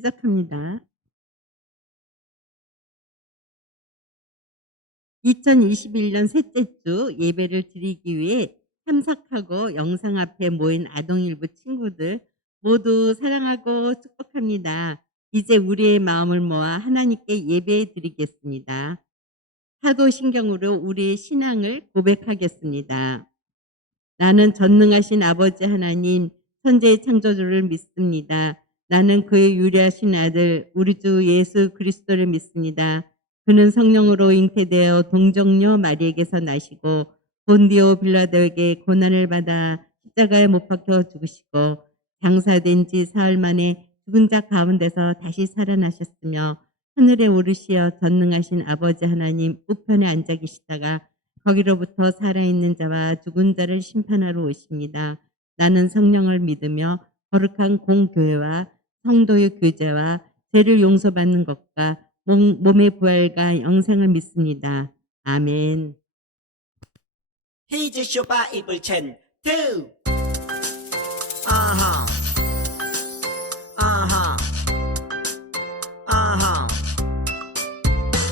시작합니다. 2021년 셋째 주 예배를 드리기 위해 참석하고 영상 앞에 모인 아동일부 친구들 모두 사랑하고 축복합니다. 이제 우리의 마음을 모아 하나님께 예배 드리겠습니다. 사도신경으로 우리의 신앙을 고백하겠습니다. 나는 전능하신 아버지 하나님, 천지의 창조주를 믿습니다. 나는 그의 유일하신 아들, 우리 주 예수 그리스도를 믿습니다. 그는 성령으로 잉태되어 동정녀 마리에게서 나시고 본디오 빌라도에게 고난을 받아 십자가에 못 박혀 죽으시고 장사된 지 사흘 만에 죽은 자 가운데서 다시 살아나셨으며 하늘에 오르시어 전능하신 아버지 하나님 우편에 앉아 계시다가 거기로부터 살아있는 자와 죽은 자를 심판하러 오십니다. 나는 성령을 믿으며 거룩한 공교회와 성도의 교제와 죄를 용서받는 것과 몸의 부활과 영생을 믿습니다. 아멘. Here's your Bible chain two. 아하, 아하, 아하,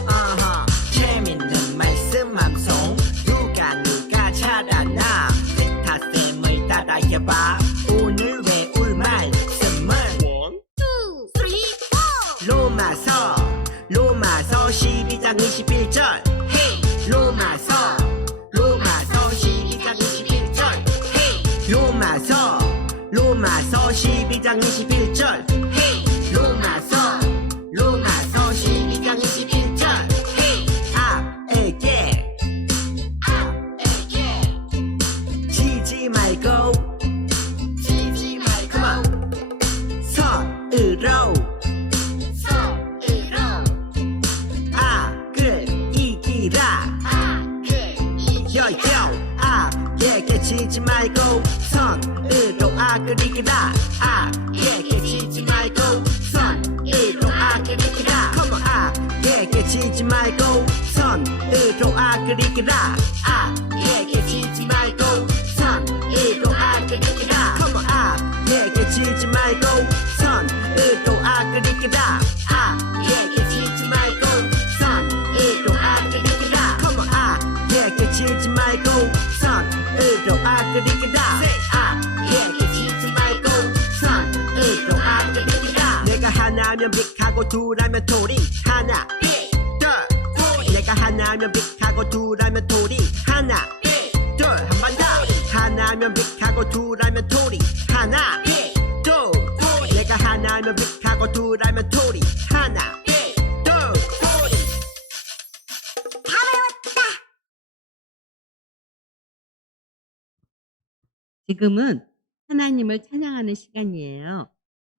아하. 재밌는 말씀 방송 누가 잘하나 스타쌤을 따라해봐. 오늘 외울 말씀은 1, 2, 3, 4. 로마서 12장 21절. 헤이 로마서 12장 21절. 헤이 로마서 12장 21절. 헤이 로마서 12장 21절. 헤이 앞에게 지지 말고 come on 선으로 악을 이기라. 악에게 지지 말고 선으로 악을 이기라. 악에게 지지 말고 선으로 악을 이기라. Come on. 악에게 지지 말고 선으로 악을 이기라. 악에게 지지 말고 선으로 악을 이기라. Come on. 악에게 지지 말고 선으로 악을 이기라. 악에게 지지 말고 선으로 악을 이기라. Come on. 악에게 지지 말고 선으로 악을 이기라. 악에게 지지 말고 선으로 악을 이기라. 내가 하나면 빅하고 둘하면 토리. 하나 둘. 내가 하나면 빅하고 둘하면 토리. 하나 둘. 한 번 더. 하나면 빅하고 둘하면 토리. 하나 둘. 내가 하나면 빅하고 둘하면 토리. 하나 둘. 지금은 하나님을 찬양하는 시간이에요.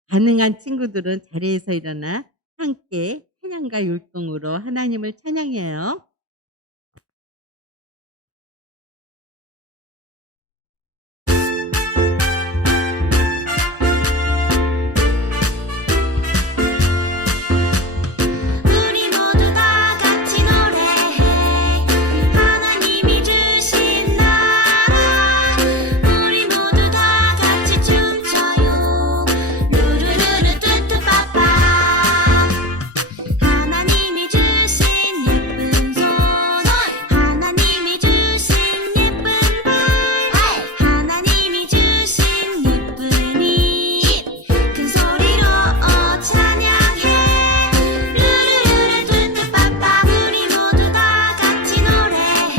가능한 친구들은 자리에서 일어나 함께 찬양과 율동으로 하나님을 찬양해요. 우리 모두 다 같이 노래해. 하나님이 주신 나라. 우리 모두 다 같이 춤춰요. 루루루루 뚜뚜빠빠. 하나님이 주신 예쁜 손. 하나님이 주신 예쁜 발. 하나님이 주신 예쁜 입. 큰 소리로 찬양해. 루루루루 뚜뚜빠빠. 우리 모두 다 같이 노래해.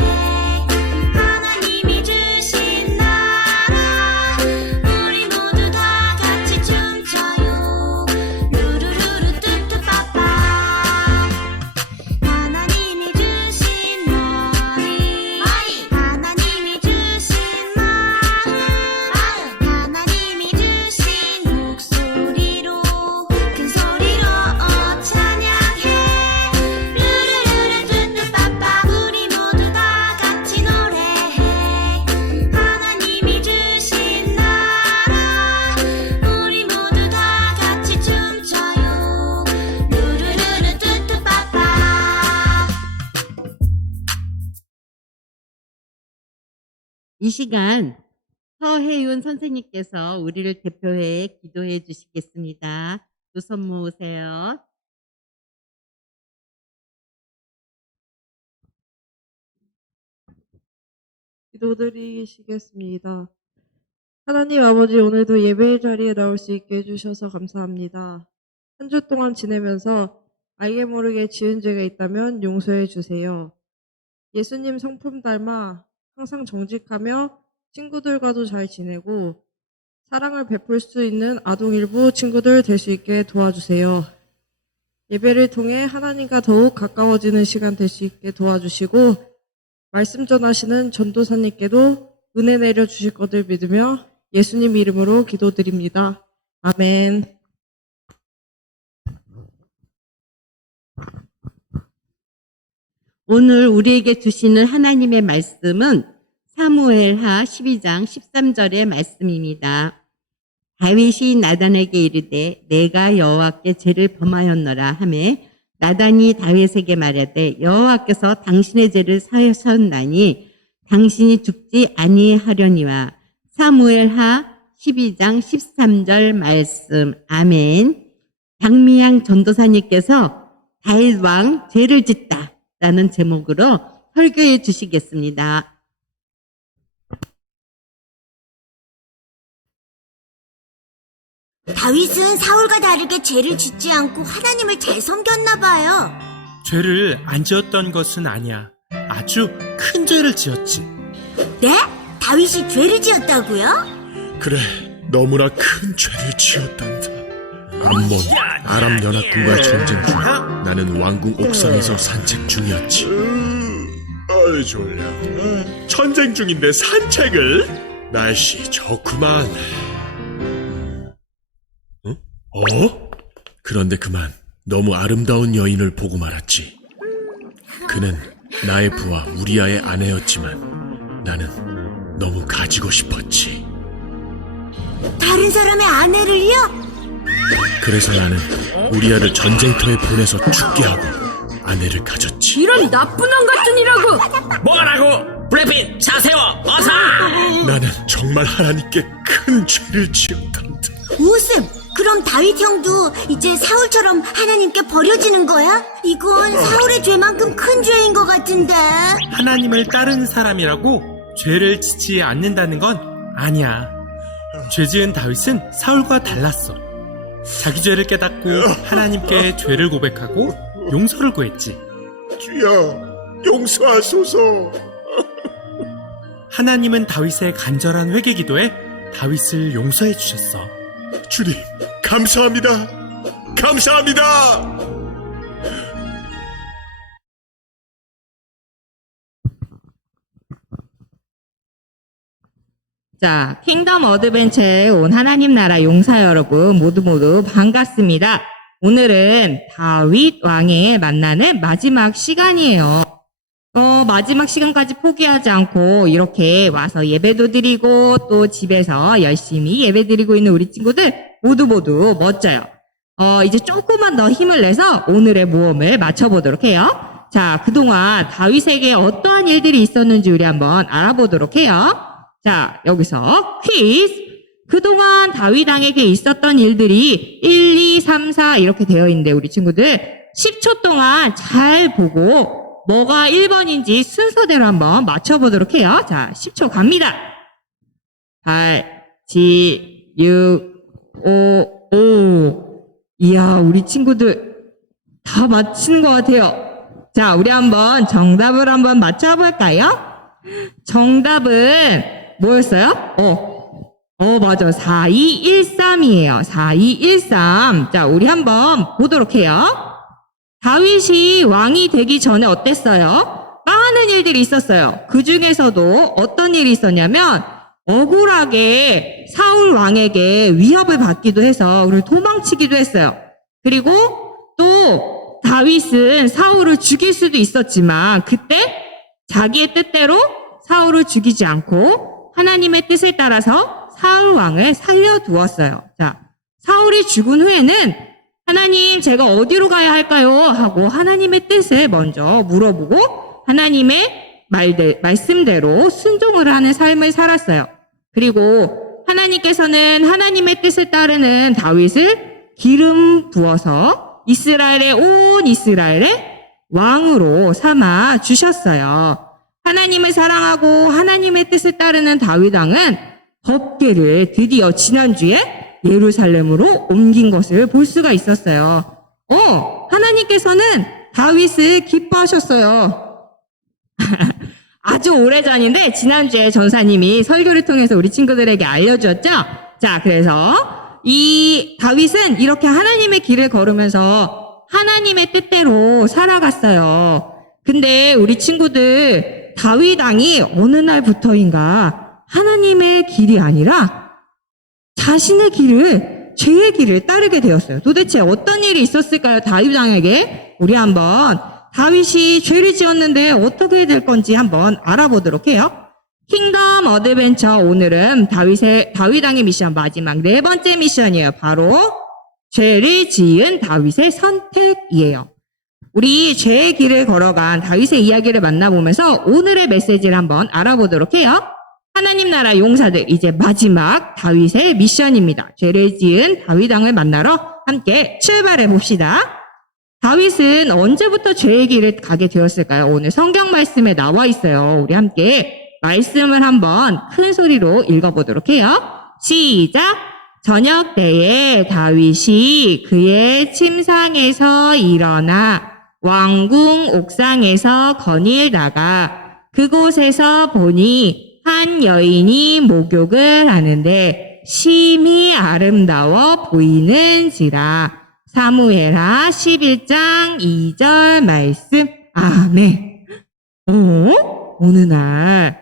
하나님이 주신 나라. 우리 모두 다 같이 춤춰요. 루루루루 뚜뚜빠빠. 하나님이 주신 머리. 하나님이 주신 마음. 하나님이 주신 목소리로 큰 소리로 찬양해. 루루루루 뚜뚜빠빠. 우리 모두 다 같이 노래해. 하나님이 주신 나라. 우리 모두 다 같이 춤춰요. 루루루루 뚜뚜빠빠. 이 시간 서혜윤 선생님께서 우리를 대표해 기도해 주시겠습니다. 두 손 모으세요. 기도드리시겠습니다. 하나님 아버지, 오늘도 예배의 자리에 나올 수 있게 해주셔서 감사합니다. 한 주 동안 지내면서 알게 모르게 지은 죄가 있다면 용서해 주세요. 예수님 성품 닮아 항상 정직하며 친구들과도 잘 지내고 사랑을 베풀 수 있는 아동일부 친구들 될 수 있게 도와주세요. 예배를 통해 하나님과 더욱 가까워지는 시간 될 수 있게 도와주시고 말씀 전하시는 전도사님께도 은혜 내려주실 것을 믿으며 예수님 이름으로 기도드립니다. 아멘. 오늘 우리에게 주시는 하나님의 말씀은 사무엘하 12장 13절의 말씀입니다. 다윗이 나단에게 이르되 내가 여호와께 죄를 범하였노라 하매 나단이 다윗에게 말하되 여호와께서 당신의 죄를 사하셨나니 당신이 죽지 아니하려니와. 사무엘하 12장 13절 말씀. 아멘. 박미양 전도사님께서 다윗 왕 죄를 짓다 라는 제목으로 설교해 주시겠습니다. 다윗은 사울과 다르게 죄를 짓지 않고 하나님을 잘 섬겼나 봐요. 죄를 안 지었던 것은 아니야. 아주 큰 죄를 지었지. 네? 다윗이 죄를 지었다고요? 그래, 너무나 큰 죄를 지었단다. 암몬, 아람 연합군과 전쟁 중 나는 왕궁 옥상에서 산책 중이었지. 아이 졸려. 전쟁 중인데 산책을? 날씨 좋구만. 응? 그런데 그만 너무 아름다운 여인을 보고 말았지. 그는 나의 부하 우리아의 아내였지만 나는 너무 가지고 싶었지. 다른 사람의 아내를요? 그래서 나는 우리아를 전쟁터에 보내서 죽게 하고 아내를 가졌지. 이런 나쁜 왕 같은 이라고! 뭐라고? 브래핀 차 세워 어서. 나는 정말 하나님께 큰 죄를 지었단다. 우슴! 그럼 다윗 형도 이제 사울처럼 하나님께 버려지는 거야? 이건 사울의 죄만큼 큰 죄인 것 같은데. 하나님을 따르는 사람이라고 죄를 짓지 않는다는 건 아니야. 죄 지은 다윗은 사울과 달랐어. 자기 죄를 깨닫고 하나님께 죄를 고백하고 용서를 구했지. 주여, 용서하소서. 하나님은 다윗의 간절한 회개 기도에 다윗을 용서해 주셨어. 주님, 감사합니다. 감사합니다. 자, 킹덤 어드벤처에 온 하나님 나라 용사 여러분 모두 반갑습니다. 오늘은 다윗 왕을 만나는 마지막 시간이에요. 마지막 시간까지 포기하지 않고 이렇게 와서 예배도 드리고 또 집에서 열심히 예배 드리고 있는 우리 친구들 모두 멋져요. 이제 조금만 더 힘을 내서 오늘의 모험을 마쳐보도록 해요. 자, 그동안 다윗에게 어떠한 일들이 있었는지 우리 한번 알아보도록 해요. 자, 여기서 퀴즈! 그동안 다윗 왕에게 있었던 일들이 1, 2, 3, 4 이렇게 되어 있는데 우리 친구들 10초 동안 잘 보고 뭐가 1번인지 순서대로 한번 맞춰보도록 해요. 자, 10초 갑니다. 8, 7, 6, 5. 이야, 우리 친구들 다 맞히는 것 같아요. 자, 우리 한번 정답을 한번 맞춰볼까요? 정답은 뭐였어요? 맞아. 4213이에요. 4213. 자, 우리 한번 보도록 해요. 다윗이 왕이 되기 전에 어땠어요? 많은 일들이 있었어요. 그 중에서도 어떤 일이 있었냐면 억울하게 사울 왕에게 위협을 받기도 해서 그리고 도망치기도 했어요. 그리고 또 다윗은 사울을 죽일 수도 있었지만 그때 자기의 뜻대로 사울을 죽이지 않고 하나님의 뜻을 따라서 사울 왕을 살려두었어요. 자, 사울이 죽은 후에는 하나님, 제가 어디로 가야 할까요? 하고 하나님의 뜻을 먼저 물어보고 하나님의 말씀대로 순종을 하는 삶을 살았어요. 그리고 하나님께서는 하나님의 뜻을 따르는 다윗을 기름 부어서 이스라엘의 온 이스라엘의 왕으로 삼아 주셨어요. 하나님을 사랑하고 하나님의 뜻을 따르는 다윗 왕은 법궤를 드디어 지난주에 예루살렘으로 옮긴 것을 볼 수가 있었어요. 하나님께서는 다윗을 기뻐하셨어요. 아주 오래전인데 지난주에 전사님이 설교를 통해서 우리 친구들에게 알려주었죠. 자, 그래서 이 다윗은 이렇게 하나님의 길을 걸으면서 하나님의 뜻대로 살아갔어요. 근데 우리 친구들 다윗 왕이 어느 날부터인가 하나님의 길이 아니라 자신의 길을, 죄의 길을 따르게 되었어요. 도대체 어떤 일이 있었을까요? 다윗 왕에게. 우리 한번 다윗이 죄를 지었는데 어떻게 될 건지 한번 알아보도록 해요. 킹덤 어드벤처, 오늘은 다윗 왕의 미션 마지막 4번째 미션이에요. 바로 죄를 지은 다윗의 선택이에요. 우리 죄의 길을 걸어간 다윗의 이야기를 만나보면서 오늘의 메시지를 한번 알아보도록 해요. 하나님 나라 용사들, 이제 마지막 다윗의 미션입니다. 죄를 지은 다윗 왕을 만나러 함께 출발해 봅시다. 다윗은 언제부터 죄의 길을 가게 되었을까요? 오늘 성경 말씀에 나와 있어요. 우리 함께 말씀을 한번 큰 소리로 읽어보도록 해요. 시작! 저녁 때에 다윗이 그의 침상에서 일어나 왕궁 옥상에서 거닐다가 그곳에서 보니 한 여인이 목욕을 하는데 심히 아름다워 보이는지라. 사무엘하 11장 2절 말씀. 아멘. 어느 날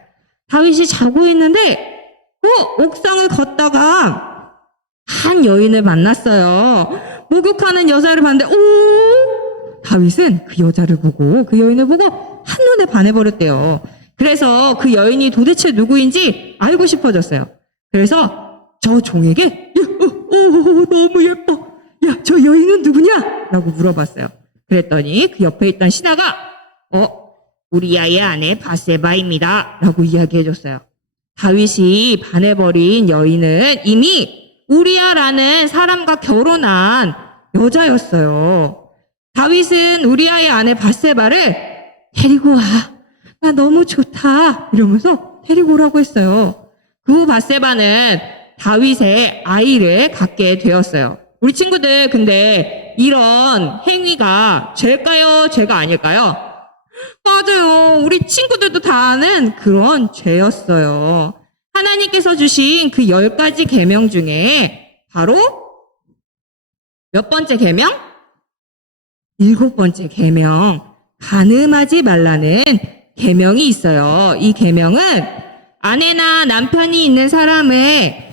다윗이 자고 있는데 옥상을 걷다가 한 여인을 만났어요. 목욕하는 여자를 봤는데 다윗은 그 여자를 보고, 그 여인을 보고 한눈에 반해버렸대요. 그래서 그 여인이 도대체 누구인지 알고 싶어졌어요. 그래서 저 종에게 너무 예뻐, 야, 저 여인은 누구냐? 라고 물어봤어요. 그랬더니 그 옆에 있던 신하가 우리아의 아내 바세바입니다 라고 이야기해줬어요. 다윗이 반해버린 여인은 이미 우리아라는 사람과 결혼한 여자였어요. 다윗은 우리아의 아내 바세바를 데리고 와, 나 너무 좋다 이러면서 데리고 오라고 했어요. 그 후 바세바는 다윗의 아이를 갖게 되었어요. 우리 친구들, 근데 이런 행위가 죄일까요? 죄가 아닐까요? 맞아요. 우리 친구들도 다 아는 그런 죄였어요. 하나님께서 주신 그 10가지 계명 중에 바로 몇 번째 계명? 7번째 계명, 간음하지 말라는 계명이 있어요. 이 계명은 아내나 남편이 있는 사람을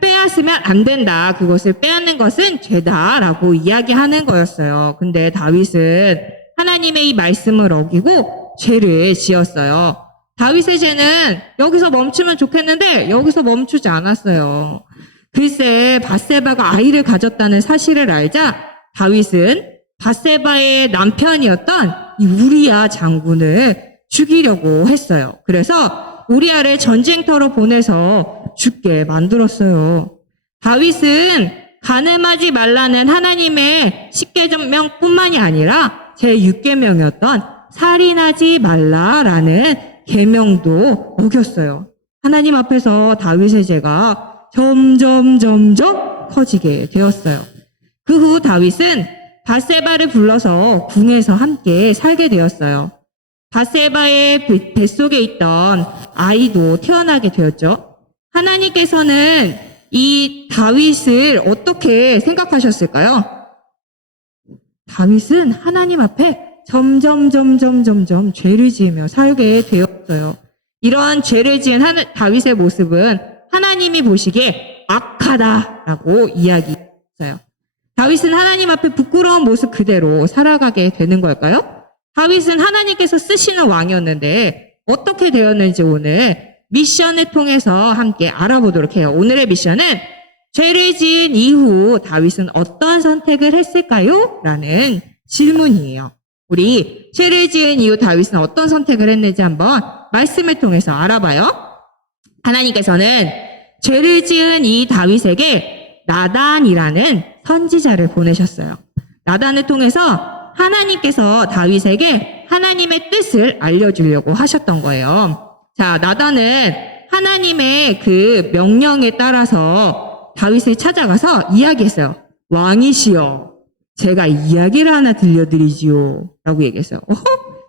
빼앗으면 안 된다. 그것을 빼앗는 것은 죄다라고 이야기하는 거였어요. 근데 다윗은 하나님의 이 말씀을 어기고 죄를 지었어요. 다윗의 죄는 여기서 멈추면 좋겠는데 여기서 멈추지 않았어요. 글쎄, 바세바가 아이를 가졌다는 사실을 알자 다윗은 바세바의 남편이었던 이 우리아 장군을 죽이려고 했어요. 그래서 우리아를 전쟁터로 보내서 죽게 만들었어요. 다윗은 간음하지 말라는 하나님의 10계명뿐만이 아니라 제6계명이었던 살인하지 말라라는 계명도 어겼어요. 하나님 앞에서 다윗의 죄가 점점 커지게 되었어요. 그 후 다윗은 바세바를 불러서 궁에서 함께 살게 되었어요. 바세바의 뱃속에 있던 아이도 태어나게 되었죠. 하나님께서는 이 다윗을 어떻게 생각하셨을까요? 다윗은 하나님 앞에 점점 죄를 지으며 살게 되었어요. 이러한 죄를 지은 다윗의 모습은 하나님이 보시기에 악하다라고 이야기했어요. 다윗은 하나님 앞에 부끄러운 모습 그대로 살아가게 되는 걸까요? 다윗은 하나님께서 쓰시는 왕이었는데 어떻게 되었는지 오늘 미션을 통해서 함께 알아보도록 해요. 오늘의 미션은 죄를 지은 이후 다윗은 어떤 선택을 했을까요? 라는 질문이에요. 우리 죄를 지은 이후 다윗은 어떤 선택을 했는지 한번 말씀을 통해서 알아봐요. 하나님께서는 죄를 지은 이 다윗에게 나단이라는 선지자를 보내셨어요. 나단을 통해서 하나님께서 다윗에게 하나님의 뜻을 알려주려고 하셨던 거예요. 자, 나단은 하나님의 그 명령에 따라서 다윗을 찾아가서 이야기했어요. 왕이시여, 제가 이야기를 하나 들려드리지요. 라고 얘기했어요.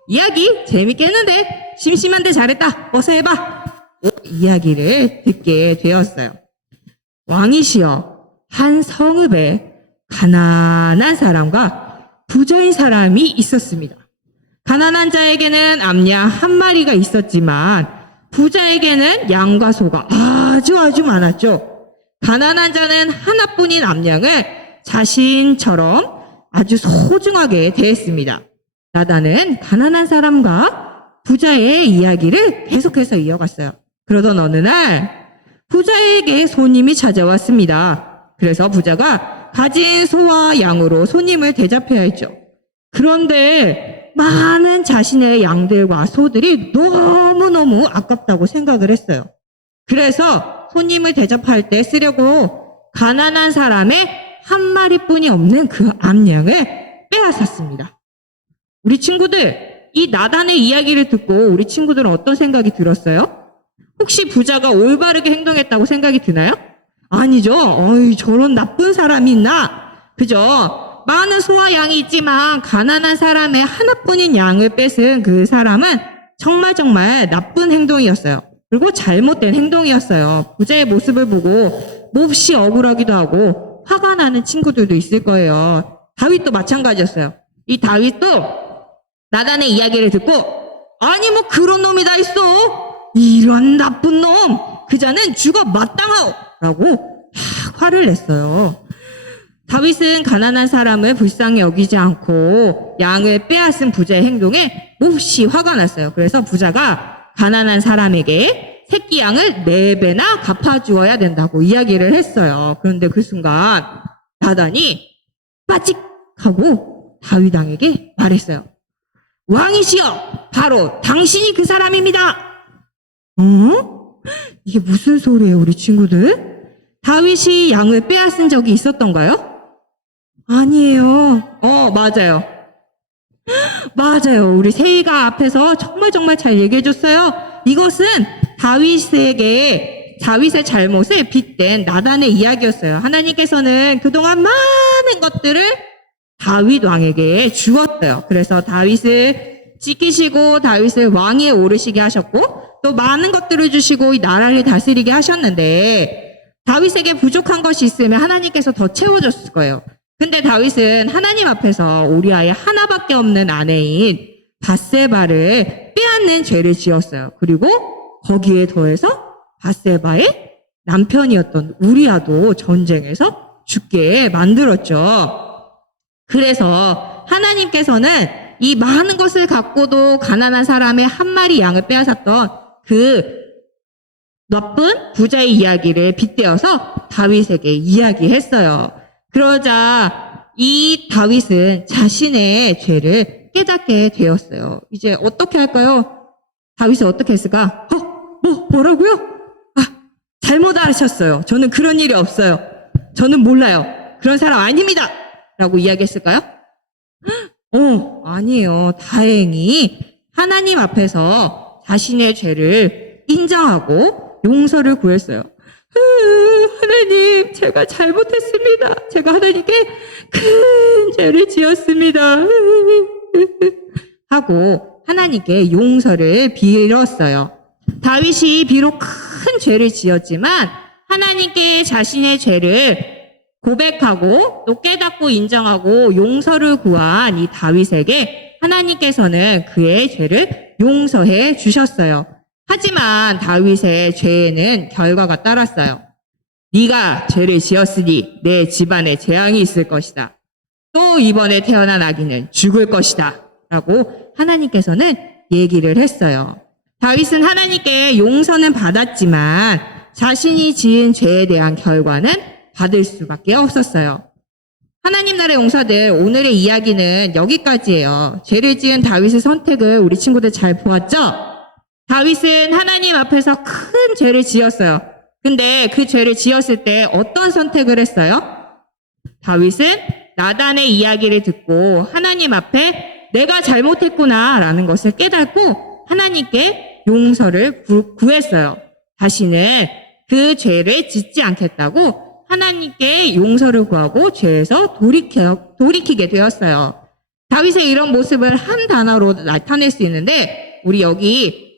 이야기? 재밌겠는데? 심심한데 잘했다. 어서 해봐. 이야기를 듣게 되었어요. 왕이시여, 한 성읍에 가난한 사람과 부자인 사람이 있었습니다. 가난한 자에게는 암양 한 마리가 있었지만 부자에게는 양과 소가 아주 많았죠. 가난한 자는 하나뿐인 암양을 자신처럼 아주 소중하게 대했습니다. 나단은 가난한 사람과 부자의 이야기를 계속해서 이어갔어요. 그러던 어느 날 부자에게 손님이 찾아왔습니다. 그래서 부자가 가진 소와 양으로 손님을 대접해야 했죠. 그런데 많은 자신의 양들과 소들이 너무너무 아깝다고 생각을 했어요. 그래서 손님을 대접할 때 쓰려고 가난한 사람의 한 마리뿐이 없는 그 암양을 빼앗았습니다. 우리 친구들, 이 나단의 이야기를 듣고 우리 친구들은 어떤 생각이 들었어요? 혹시 부자가 올바르게 행동했다고 생각이 드나요? 아니죠. 어이, 저런 나쁜 사람이 있나? 그죠? 많은 소와 양이 있지만 가난한 사람의 하나뿐인 양을 뺏은 그 사람은 정말 나쁜 행동이었어요. 그리고 잘못된 행동이었어요. 부자의 모습을 보고 몹시 억울하기도 하고 화가 나는 친구들도 있을 거예요. 다윗도 마찬가지였어요. 이 다윗도 나단의 이야기를 듣고 아니 뭐 그런 놈이 다 있어. 이런 나쁜 놈. 그자는 죽어 마땅하오. 라고 화를 냈어요. 다윗은 가난한 사람을 불쌍히 여기지 않고 양을 빼앗은 부자의 행동에 몹시 화가 났어요. 그래서 부자가 가난한 사람에게 새끼 양을 4배나 갚아주어야 된다고 이야기를 했어요. 그런데 그 순간 나단이 빠직 하고 다윗왕에게 말했어요. 왕이시여, 바로 당신이 그 사람입니다. 이게 무슨 소리예요, 우리 친구들? 다윗이 양을 빼앗은 적이 있었던가요? 아니에요. 맞아요. 맞아요. 우리 세이가 앞에서 정말 잘 얘기해줬어요. 이것은 다윗의 잘못을 빗댄 나단의 이야기였어요. 하나님께서는 그동안 많은 것들을 다윗 왕에게 주었어요. 그래서 다윗을 지키시고 다윗을 왕위에 오르시게 하셨고 또 많은 것들을 주시고 이 나라를 다스리게 하셨는데 다윗에게 부족한 것이 있으면 하나님께서 더 채워줬을 거예요. 근데 다윗은 하나님 앞에서 우리아의 하나밖에 없는 아내인 밧세바를 빼앗는 죄를 지었어요. 그리고 거기에 더해서 밧세바의 남편이었던 우리아도 전쟁에서 죽게 만들었죠. 그래서 하나님께서는 이 많은 것을 갖고도 가난한 사람의 한 마리 양을 빼앗았던 그 나쁜 부자의 이야기를 빗대어서 다윗에게 이야기했어요. 그러자 이 다윗은 자신의 죄를 깨닫게 되었어요. 이제 어떻게 할까요? 다윗은 어떻게 했을까? 뭐라고요? 잘못하셨어요. 저는 그런 일이 없어요. 저는 몰라요. 그런 사람 아닙니다. 라고 이야기했을까요? 아니에요. 다행히 하나님 앞에서 자신의 죄를 인정하고 용서를 구했어요. 하나님, 제가 잘못했습니다. 제가 하나님께 큰 죄를 지었습니다. 하고 하나님께 용서를 빌었어요. 다윗이 비록 큰 죄를 지었지만 하나님께 자신의 죄를 고백하고 또 깨닫고 인정하고 용서를 구한 이 다윗에게 하나님께서는 그의 죄를 용서해 주셨어요. 하지만 다윗의 죄에는 결과가 따랐어요. 네가 죄를 지었으니 내 집안에 재앙이 있을 것이다. 또 이번에 태어난 아기는 죽을 것이다. 라고 하나님께서는 얘기를 했어요. 다윗은 하나님께 용서는 받았지만 자신이 지은 죄에 대한 결과는 받을 수밖에 없었어요. 하나님 나라의 용사들, 오늘의 이야기는 여기까지예요. 죄를 지은 다윗의 선택을 우리 친구들 잘 보았죠? 다윗은 하나님 앞에서 큰 죄를 지었어요. 근데 그 죄를 지었을 때 어떤 선택을 했어요? 다윗은 나단의 이야기를 듣고 하나님 앞에 내가 잘못했구나라는 것을 깨닫고 하나님께 용서를 구했어요. 다시는 그 죄를 짓지 않겠다고 하나님께 용서를 구하고 죄에서 돌이키게 되었어요. 다윗의 이런 모습을 한 단어로 나타낼 수 있는데 우리 여기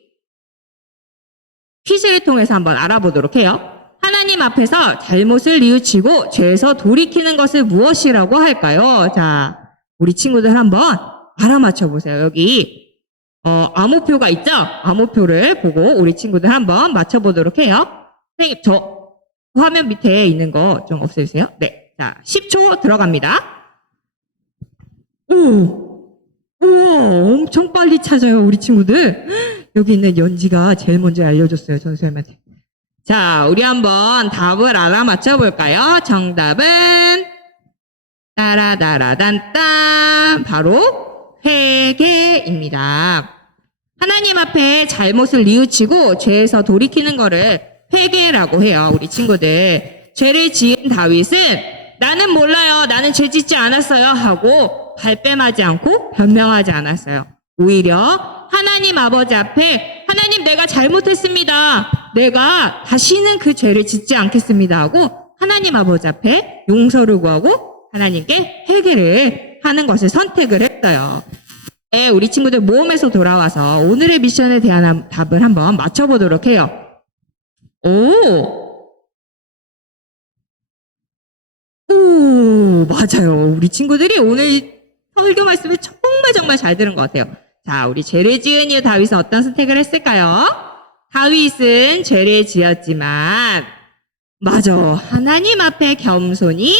퀴즈를 통해서 한번 알아보도록 해요. 하나님 앞에서 잘못을 뉘우치고 죄에서 돌이키는 것을 무엇이라고 할까요? 자, 우리 친구들 한번 알아맞혀 보세요. 여기 암호표가 있죠? 암호표를 보고 우리 친구들 한번 맞춰보도록 해요. 선생님, 저 화면 밑에 있는 거 좀 없애주세요. 네, 자, 10초 들어갑니다. 우와, 엄청 빨리 찾아요, 우리 친구들. 여기 있는 연지가 제일 먼저 알려줬어요, 전수님한테. 자, 우리 한번 답을 알아맞혀 볼까요? 정답은 따라다라단딴 바로 회개입니다. 하나님 앞에 잘못을 뉘우치고 죄에서 돌이키는 거를 회개라고 해요, 우리 친구들. 죄를 지은 다윗은 나는 몰라요, 나는 죄 짓지 않았어요 하고 발뺌하지 않고 변명하지 않았어요. 오히려 하나님 아버지 앞에 하나님 내가 잘못했습니다. 내가 다시는 그 죄를 짓지 않겠습니다 하고 하나님 아버지 앞에 용서를 구하고 하나님께 회개를 하는 것을 선택을 했어요. 네, 우리 친구들 모험에서 돌아와서 오늘의 미션에 대한 답을 한번 맞춰보도록 해요. 맞아요. 우리 친구들이 오늘 설교 말씀을 정말 잘 들은 것 같아요. 자, 우리 죄를 지은 이후 다윗은 어떤 선택을 했을까요? 다윗은 죄를 지었지만, 맞아. 하나님 앞에 겸손히,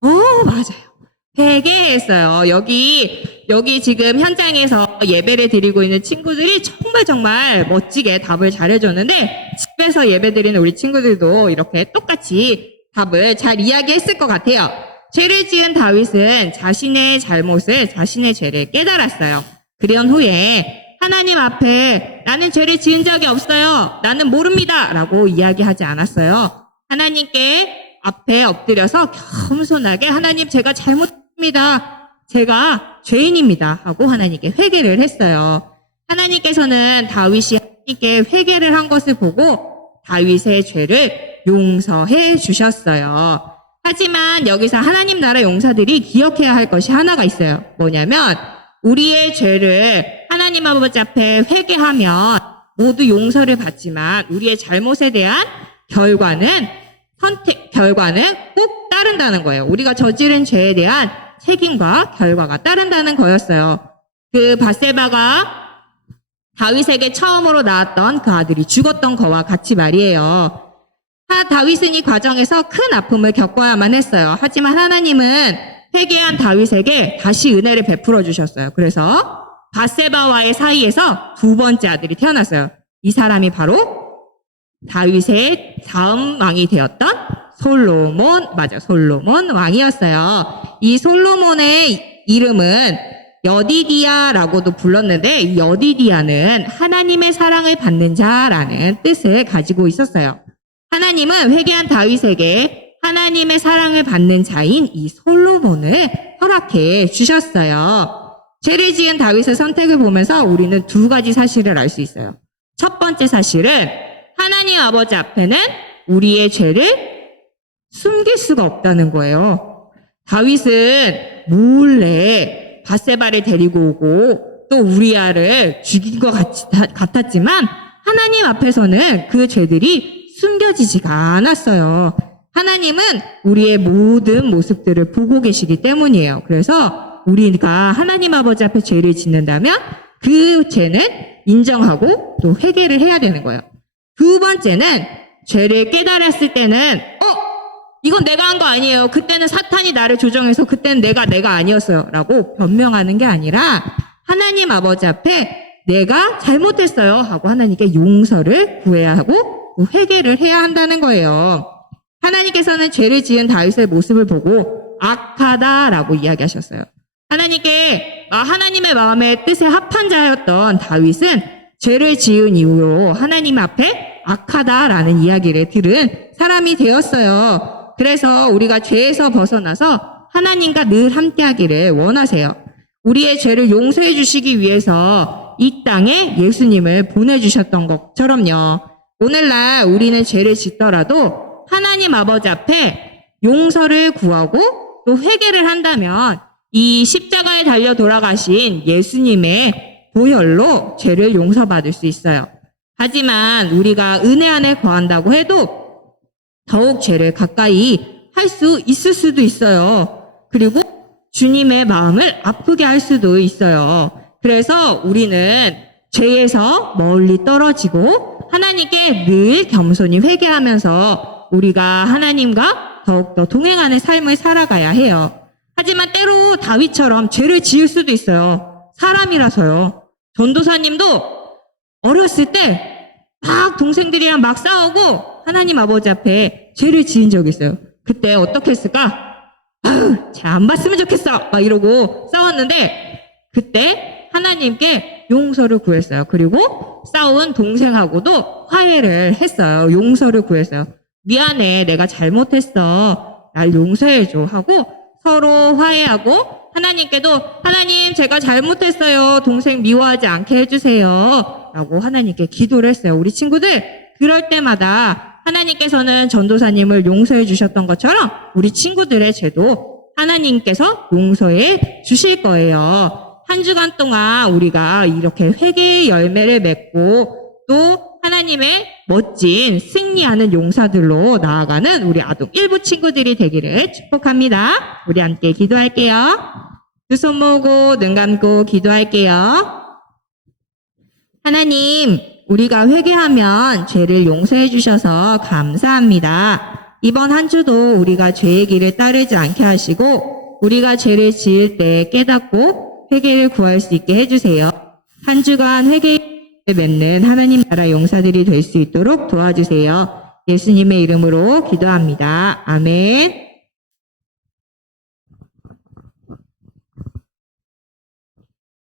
맞아요. 회개했어요. 여기 지금 현장에서 예배를 드리고 있는 친구들이 정말 멋지게 답을 잘해줬는데, 집에서 예배 드리는 우리 친구들도 이렇게 똑같이 답을 잘 이야기했을 것 같아요. 죄를 지은 다윗은 자신의 잘못을, 자신의 죄를 깨달았어요. 그런 후에 하나님 앞에 나는 죄를 지은 적이 없어요. 나는 모릅니다. 라고 이야기하지 않았어요. 하나님께 앞에 엎드려서 겸손하게 하나님 제가 잘못했습니다. 제가 죄인입니다. 하고 하나님께 회개를 했어요. 하나님께서는 다윗이 하나님께 회개를 한 것을 보고 다윗의 죄를 용서해 주셨어요. 하지만 여기서 하나님 나라 용사들이 기억해야 할 것이 하나가 있어요. 뭐냐면 우리의 죄를 하나님 아버지 앞에 회개하면 모두 용서를 받지만 우리의 잘못에 대한 결과는 꼭 따른다는 거예요. 우리가 저지른 죄에 대한 책임과 결과가 따른다는 거였어요. 그 밧세바가 다윗에게 처음으로 낳았던 그 아들이 죽었던 거와 같이 말이에요. 다윗은 이 과정에서 큰 아픔을 겪어야만 했어요. 하지만 하나님은 회개한 다윗에게 다시 은혜를 베풀어 주셨어요. 그래서 밧세바와의 사이에서 두 번째 아들이 태어났어요. 이 사람이 바로 다윗의 다음 왕이 되었던 솔로몬 왕이었어요. 이 솔로몬의 이름은 여디디야라고도 불렀는데 이 여디디야는 하나님의 사랑을 받는 자라는 뜻을 가지고 있었어요. 하나님은 회개한 다윗에게 하나님의 사랑을 받는 자인 이 솔로몬을 허락해 주셨어요. 죄를 지은 다윗의 선택을 보면서 우리는 두 가지 사실을 알 수 있어요. 첫 번째 사실은 하나님 아버지 앞에는 우리의 죄를 숨길 수가 없다는 거예요. 다윗은 몰래 밧세바를 데리고 오고 또 우리아를 죽인 것 같았지만 하나님 앞에서는 그 죄들이 숨겨지지가 않았어요. 하나님은 우리의 모든 모습들을 보고 계시기 때문이에요. 그래서 우리가 하나님 아버지 앞에 죄를 짓는다면 그 죄는 인정하고 또 회개를 해야 되는 거예요. 두 번째는 죄를 깨달았을 때는 이건 내가 한 거 아니에요. 그때는 사탄이 나를 조정해서 그때는 내가 아니었어요. 라고 변명하는 게 아니라 하나님 아버지 앞에 내가 잘못했어요. 하고 하나님께 용서를 구해야 하고 회개를 해야 한다는 거예요. 하나님께서는 죄를 지은 다윗의 모습을 보고 악하다라고 이야기하셨어요. 하나님의 마음의 뜻에 합한 자였던 다윗은 죄를 지은 이후로 하나님 앞에 악하다라는 이야기를 들은 사람이 되었어요. 그래서 우리가 죄에서 벗어나서 하나님과 늘 함께하기를 원하세요. 우리의 죄를 용서해 주시기 위해서 이 땅에 예수님을 보내주셨던 것처럼요. 오늘날 우리는 죄를 짓더라도 하나님 아버지 앞에 용서를 구하고 또 회개를 한다면 이 십자가에 달려 돌아가신 예수님의 보혈로 죄를 용서받을 수 있어요. 하지만 우리가 은혜 안에 거한다고 해도 더욱 죄를 가까이 할 수 있을 수도 있어요. 그리고 주님의 마음을 아프게 할 수도 있어요. 그래서 우리는 죄에서 멀리 떨어지고 하나님께 늘 겸손히 회개하면서 우리가 하나님과 더욱더 동행하는 삶을 살아가야 해요. 하지만 때로 다윗처럼 죄를 지을 수도 있어요. 사람이라서요. 전도사님도 어렸을 때 막 동생들이랑 막 싸우고 하나님 아버지 앞에 죄를 지은 적이 있어요. 그때 어떻게 했을까? 아유, 쟤 안 봤으면 좋겠어! 막 이러고 싸웠는데 그때 하나님께 용서를 구했어요. 그리고 싸운 동생하고도 화해를 했어요. 용서를 구했어요. 미안해, 내가 잘못했어. 날 용서해줘 하고 서로 화해하고 하나님께도 하나님 제가 잘못했어요. 동생 미워하지 않게 해주세요. 라고 하나님께 기도를 했어요. 우리 친구들 그럴 때마다 하나님께서는 전도사님을 용서해 주셨던 것처럼 우리 친구들의 죄도 하나님께서 용서해 주실 거예요. 한 주간 동안 우리가 이렇게 회개의 열매를 맺고 또 하나님의 멋진 승리하는 용사들로 나아가는 우리 아동 일부 친구들이 되기를 축복합니다. 우리 함께 기도할게요. 두 손 모으고 눈 감고 기도할게요. 하나님, 우리가 회개하면 죄를 용서해 주셔서 감사합니다. 이번 한 주도 우리가 죄의 길을 따르지 않게 하시고 우리가 죄를 지을 때 깨닫고 회개를 구할 수 있게 해주세요. 한 주간 회개를 맺는 하나님 나라 용사들이 될 수 있도록 도와주세요. 예수님의 이름으로 기도합니다. 아멘.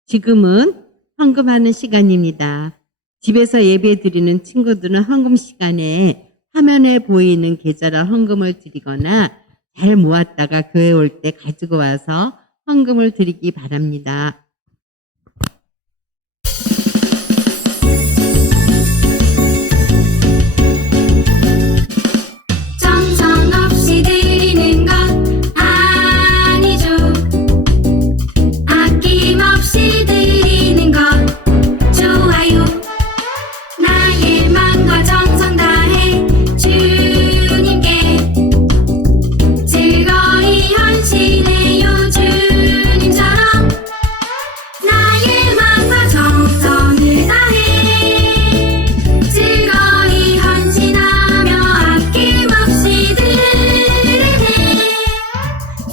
지금은 헌금하는 시간입니다. 집에서 예배 드리는 친구들은 헌금 시간에 화면에 보이는 계좌로 헌금을 드리거나 잘 모았다가 교회 올 때 가지고 와서 헌금을 드리기 바랍니다. 정성없이 드리는 것 아니죠. 아낌없이 드리는 것 좋아요. 나의 마음과 정성 다해 주님께 즐거이 헌신해요. 주님처럼 나의 마음과 정성을 다해 즐거이 헌신하며 아낌없이 드리네.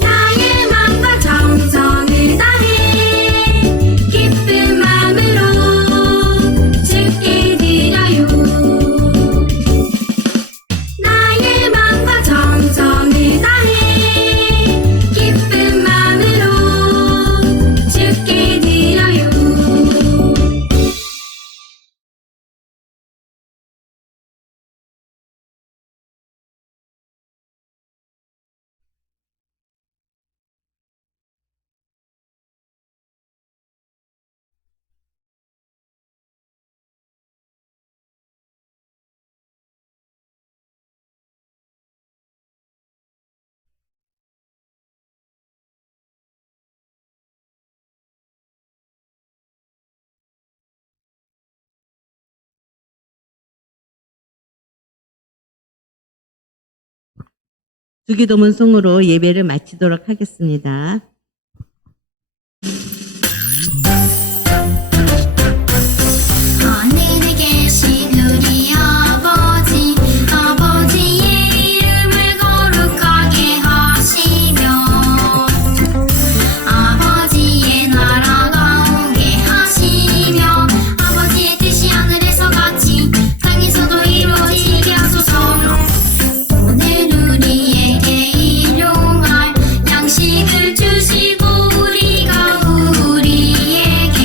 나의 마음과 정성을 다해 기쁜 마음으로 주께 드려요. 나의 마음과 정성을 다해 기쁜 마음으로 주께 드려요. 주기도문 송으로 예배를 마치도록 하겠습니다. 하늘에 계신 우리 아버지, 아버지의 이름을 거룩하게 하시며 아버지의 나라가 오게 하시며 아버지의 뜻이 하늘에서 같이 땅에서도 이루어지게 하소서. 오늘 우리에게 일용할 양식을 주시고 우리가 우리에게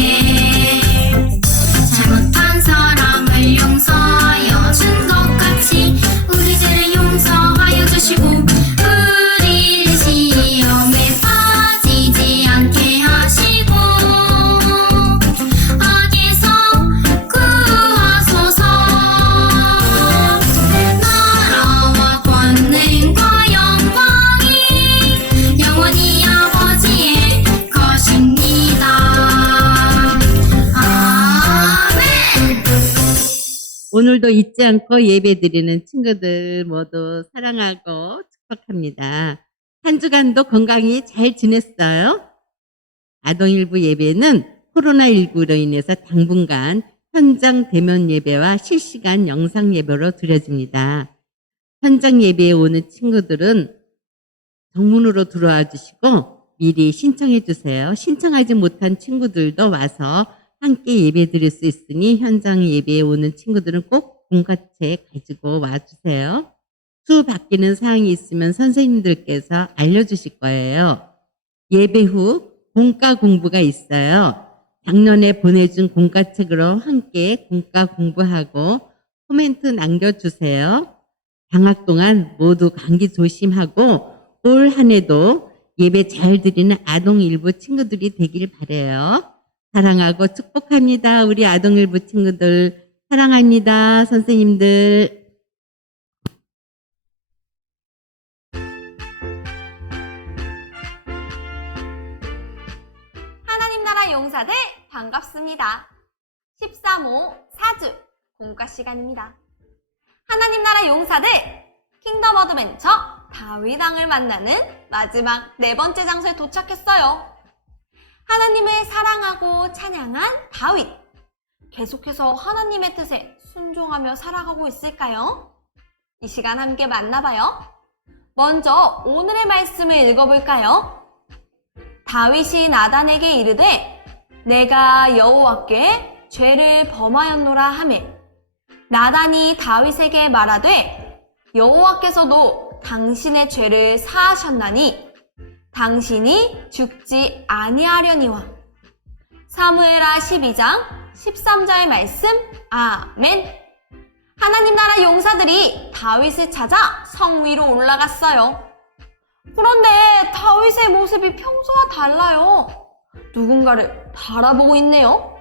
잘못한 사람을 용서하고 오늘도 잊지 않고 예배드리는 친구들 모두 사랑하고 축복합니다. 한 주간도 건강히 잘 지냈어요? 아동일부 예배는 코로나19로 인해서 당분간 현장 대면 예배와 실시간 영상 예배로 드려집니다. 현장 예배에 오는 친구들은 정문으로 들어와 주시고 미리 신청해 주세요. 신청하지 못한 친구들도 와서 함께 예배 드릴 수 있으니 현장 예배에 오는 친구들은 꼭 공과책 가지고 와 주세요. 수 바뀌는 사항이 있으면 선생님들께서 알려주실 거예요. 예배 후 공과 공부가 있어요. 작년에 보내준 공과책으로 함께 공과 공부하고 코멘트 남겨주세요. 방학 동안 모두 감기 조심하고 올 한 해도 예배 잘 드리는 아동일부 친구들이 되길 바라요. 사랑하고 축복합니다. 우리 아동일부 친구들 사랑합니다. 선생님들. 하나님 나라 용사들 반갑습니다. 13호 4주 공과 시간입니다. 하나님 나라 용사들 킹덤 어드벤처 다윗 왕을 만나는 마지막 4번째 장소에 도착했어요. 하나님을 사랑하고 찬양한 다윗. 계속해서 하나님의 뜻에 순종하며 살아가고 있을까요? 이 시간 함께 만나봐요. 먼저 오늘의 말씀을 읽어볼까요? 다윗이 나단에게 이르되 내가 여호와께 죄를 범하였노라 하매 나단이 다윗에게 말하되 여호와께서도 당신의 죄를 사하셨나니 당신이 죽지 아니하려니와. 사무엘하 12장 13절의 말씀. 아멘. 하나님 나라 용사들이 다윗을 찾아 성 위로 올라갔어요. 그런데 다윗의 모습이 평소와 달라요. 누군가를 바라보고 있네요.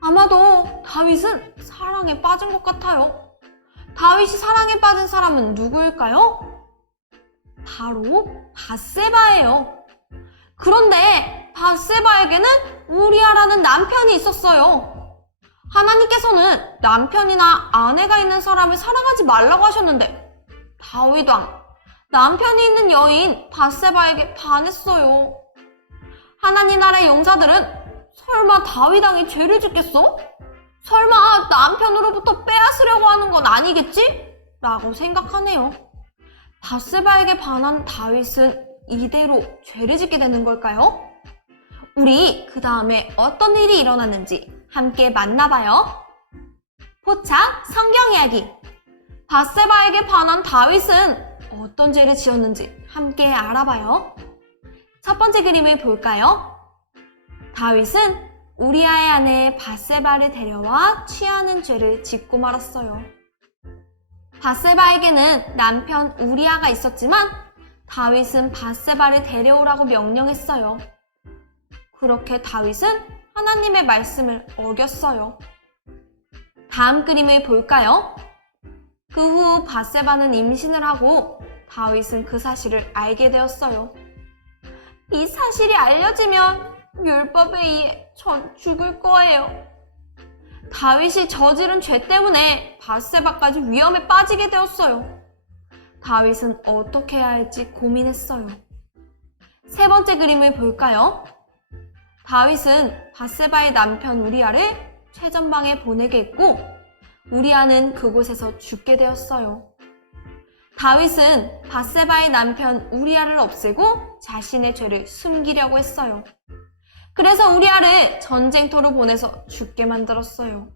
아마도 다윗은 사랑에 빠진 것 같아요. 다윗이 사랑에 빠진 사람은 누구일까요? 바로 밧세바예요. 그런데 밧세바에게는 우리아라는 남편이 있었어요. 하나님께서는 남편이나 아내가 있는 사람을 사랑하지 말라고 하셨는데 다윗 왕, 남편이 있는 여인 밧세바에게 반했어요. 하나님 나라의 용사들은 설마 다윗 왕이 죄를 짓겠어? 설마 남편으로부터 빼앗으려고 하는 건 아니겠지? 라고 생각하네요. 밧세바에게 반한 다윗은 이대로 죄를 짓게 되는 걸까요? 우리 그 다음에 어떤 일이 일어났는지 함께 만나봐요. 포착 성경 이야기. 밧세바에게 반한 다윗은 어떤 죄를 지었는지 함께 알아봐요. 첫 번째 그림을 볼까요? 다윗은 우리아의 아내 밧세바를 데려와 취하는 죄를 짓고 말았어요. 밧세바에게는 남편 우리아가 있었지만 다윗은 밧세바를 데려오라고 명령했어요. 그렇게 다윗은 하나님의 말씀을 어겼어요. 다음 그림을 볼까요? 그 후 밧세바는 임신을 하고 다윗은 그 사실을 알게 되었어요. 이 사실이 알려지면 율법에 의해 전 죽을 거예요. 다윗이 저지른 죄 때문에 밧세바까지 위험에 빠지게 되었어요. 다윗은 어떻게 해야 할지 고민했어요. 세 번째 그림을 볼까요? 다윗은 밧세바의 남편 우리아를 최전방에 보내게 했고 우리아는 그곳에서 죽게 되었어요. 다윗은 밧세바의 남편 우리아를 없애고 자신의 죄를 숨기려고 했어요. 그래서 우리아를 전쟁터로 보내서 죽게 만들었어요.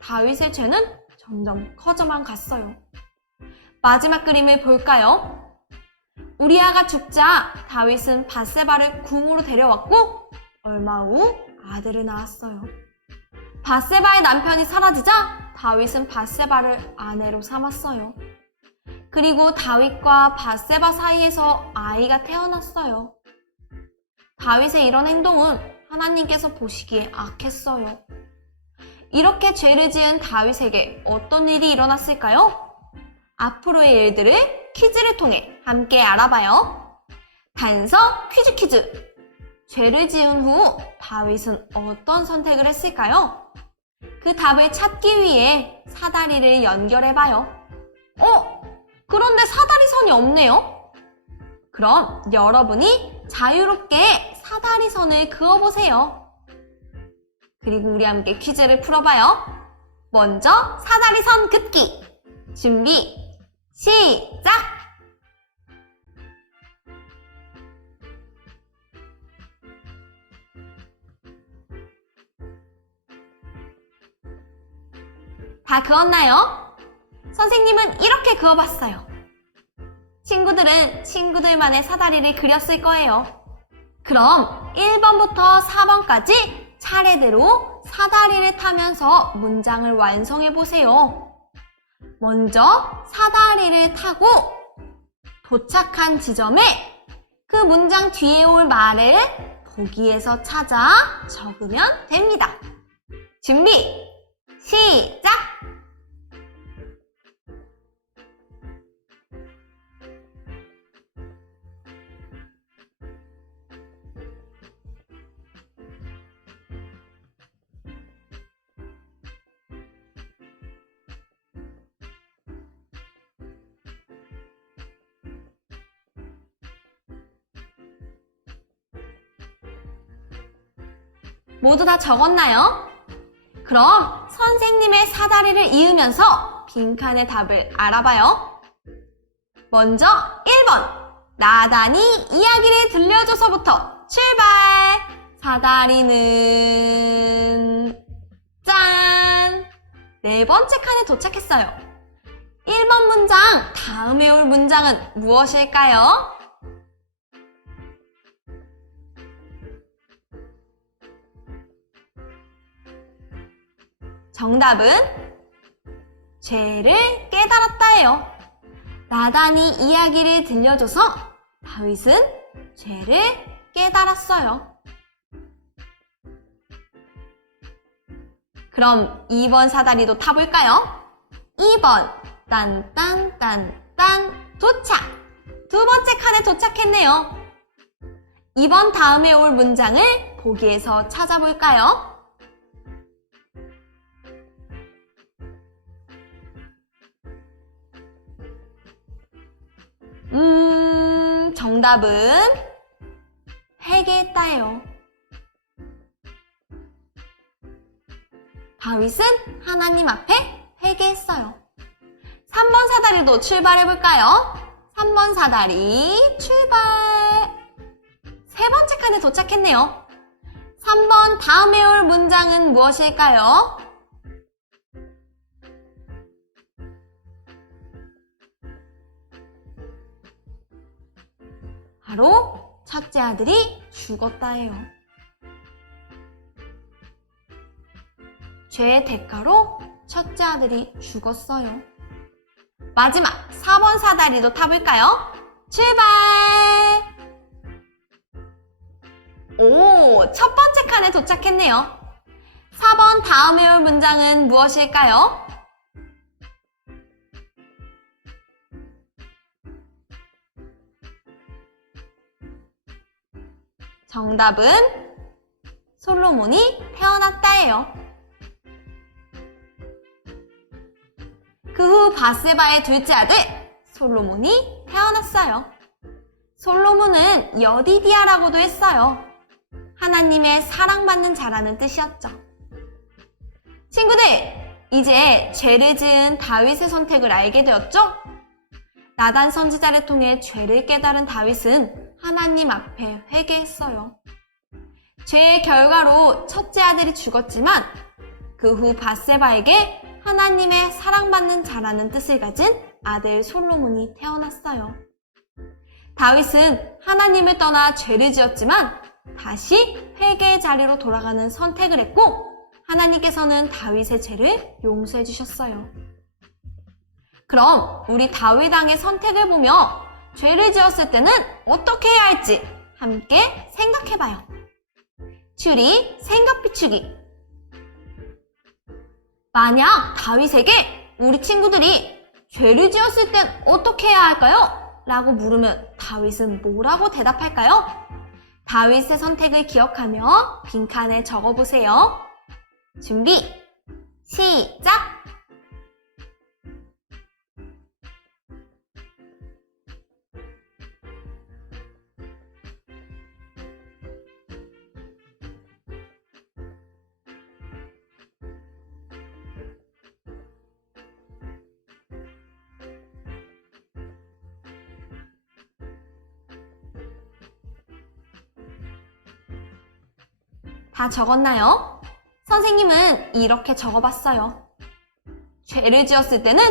다윗의 죄는 점점 커져만 갔어요. 마지막 그림을 볼까요? 우리아가 죽자 다윗은 밧세바를 궁으로 데려왔고 얼마 후 아들을 낳았어요. 밧세바의 남편이 사라지자 다윗은 밧세바를 아내로 삼았어요. 그리고 다윗과 밧세바 사이에서 아이가 태어났어요. 다윗의 이런 행동은 하나님께서 보시기에 악했어요. 이렇게 죄를 지은 다윗에게 어떤 일이 일어났을까요? 앞으로의 일들을 퀴즈를 통해 함께 알아봐요. 단서 퀴즈. 죄를 지은 후 다윗은 어떤 선택을 했을까요? 그 답을 찾기 위해 사다리를 연결해봐요. 그런데 사다리선이 없네요. 그럼 여러분이 자유롭게 사다리선을 그어보세요. 그리고 우리 함께 퀴즈를 풀어봐요. 먼저 사다리선 긋기. 준비, 시작! 다 그었나요? 선생님은 이렇게 그어봤어요. 친구들은 친구들만의 사다리를 그렸을 거예요. 그럼 1번부터 4번까지 차례대로 사다리를 타면서 문장을 완성해 보세요. 먼저 사다리를 타고 도착한 지점에 그 문장 뒤에 올 말을 보기에서 찾아 적으면 됩니다. 준비, 시작! 모두 다 적었나요? 그럼 선생님의 사다리를 이으면서 빈칸의 답을 알아봐요. 먼저 1번, 나단이 이야기를 들려줘서부터 출발! 사다리는 짠! 네 번째 칸에 도착했어요. 1번 문장, 다음에 올 문장은 무엇일까요? 정답은 죄를 깨달았다예요. 나단이 이야기를 들려줘서 다윗은 죄를 깨달았어요. 그럼 2번 사다리도 타볼까요? 2번 딴딴딴딴 도착! 두 번째 칸에 도착했네요. 2번 다음에 올 문장을 보기에서 찾아볼까요? 정답은 회개했다예요. 다윗은 하나님 앞에 회개했어요. 3번 사다리도 출발해볼까요? 3번 사다리 출발! 세 번째 칸에 도착했네요. 3번 다음에 올 문장은 무엇일까요? 바로 첫째 아들이 죽었다예요. 죄의 대가로 첫째 아들이 죽었어요. 마지막 4번 사다리도 타볼까요? 출발! 오, 첫 번째 칸에 도착했네요. 4번 다음에 올 문장은 무엇일까요? 정답은 솔로몬이 태어났다예요. 그 후 바세바의 둘째 아들 솔로몬이 태어났어요. 솔로몬은 여디디아라고도 했어요. 하나님의 사랑받는 자라는 뜻이었죠. 친구들, 이제 죄를 지은 다윗의 선택을 알게 되었죠? 나단 선지자를 통해 죄를 깨달은 다윗은 하나님 앞에 회개했어요. 죄의 결과로 첫째 아들이 죽었지만 그 후 바세바에게 하나님의 사랑받는 자라는 뜻을 가진 아들 솔로몬이 태어났어요. 다윗은 하나님을 떠나 죄를 지었지만 다시 회개의 자리로 돌아가는 선택을 했고 하나님께서는 다윗의 죄를 용서해 주셨어요. 그럼 우리 다윗 왕의 선택을 보며 죄를 지었을 때는 어떻게 해야 할지 함께 생각해봐요. 추리 생각 비추기. 만약 다윗에게 우리 친구들이 죄를 지었을 땐 어떻게 해야 할까요? 라고 물으면 다윗은 뭐라고 대답할까요? 다윗의 선택을 기억하며 빈칸에 적어보세요. 준비, 시작! 다 적었나요? 선생님은 이렇게 적어봤어요. 죄를 지었을 때는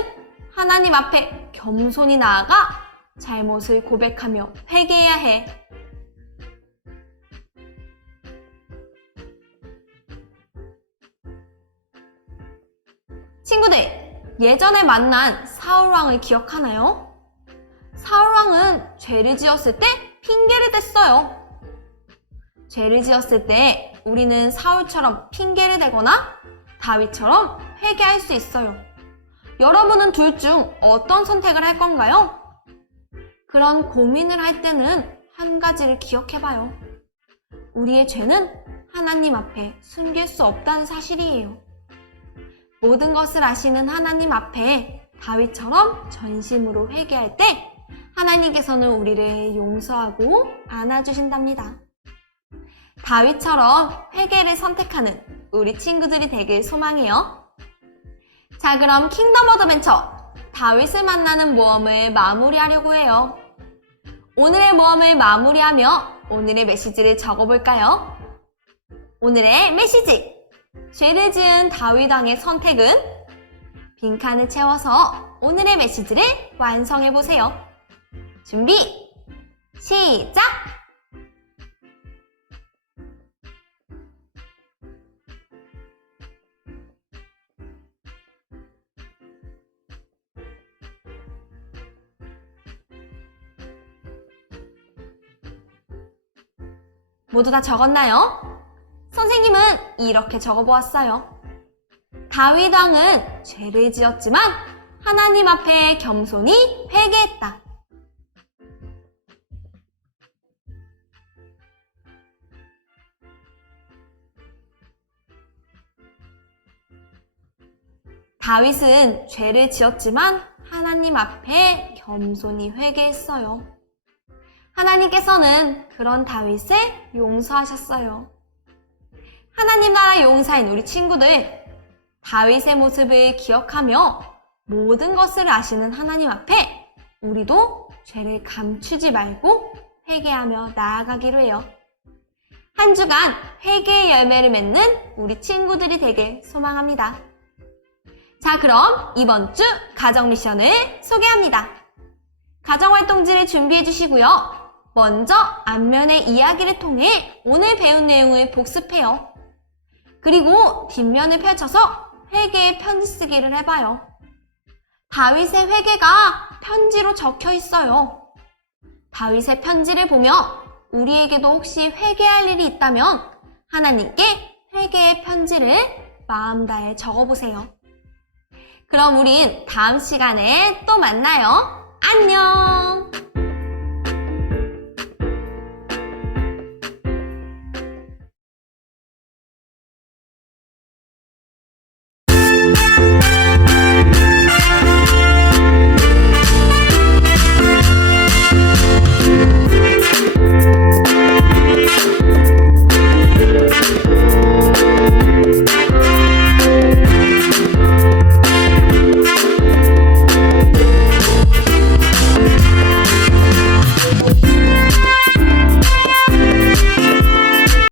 하나님 앞에 겸손히 나아가 잘못을 고백하며 회개해야 해. 친구들, 예전에 만난 사울왕을 기억하나요? 사울왕은 죄를 지었을 때 핑계를 댔어요. 죄를 지었을 때 우리는 사울처럼 핑계를 대거나 다윗처럼 회개할 수 있어요. 여러분은 둘 중 어떤 선택을 할 건가요? 그런 고민을 할 때는 한 가지를 기억해봐요. 우리의 죄는 하나님 앞에 숨길 수 없다는 사실이에요. 모든 것을 아시는 하나님 앞에 다윗처럼 전심으로 회개할 때 하나님께서는 우리를 용서하고 안아주신답니다. 다윗처럼 회개를 선택하는 우리 친구들이 되길 소망해요. 자, 그럼 킹덤 어드벤처 다윗을 만나는 모험을 마무리하려고 해요. 오늘의 모험을 마무리하며 오늘의 메시지를 적어볼까요? 오늘의 메시지! 죄를 지은 다윗 왕의 선택은? 빈칸을 채워서 오늘의 메시지를 완성해보세요. 준비, 시작! 모두 다 적었나요? 선생님은 이렇게 적어보았어요. 다윗 왕은 죄를 지었지만 하나님 앞에 겸손히 회개했다. 다윗은 죄를 지었지만 하나님 앞에 겸손히 회개했어요. 하나님께서는 그런 다윗을 용서하셨어요. 하나님 나라 용사인 우리 친구들, 다윗의 모습을 기억하며 모든 것을 아시는 하나님 앞에 우리도 죄를 감추지 말고 회개하며 나아가기로 해요. 한 주간 회개의 열매를 맺는 우리 친구들이 되길 소망합니다. 자, 그럼 이번 주 가정 미션을 소개합니다. 가정활동지를 준비해 주시고요. 먼저 앞면의 이야기를 통해 오늘 배운 내용을 복습해요. 그리고 뒷면을 펼쳐서 회개의 편지 쓰기를 해봐요. 다윗의 회개가 편지로 적혀 있어요. 다윗의 편지를 보며 우리에게도 혹시 회개할 일이 있다면 하나님께 회개의 편지를 마음 다해 적어보세요. 그럼 우린 다음 시간에 또 만나요. 안녕!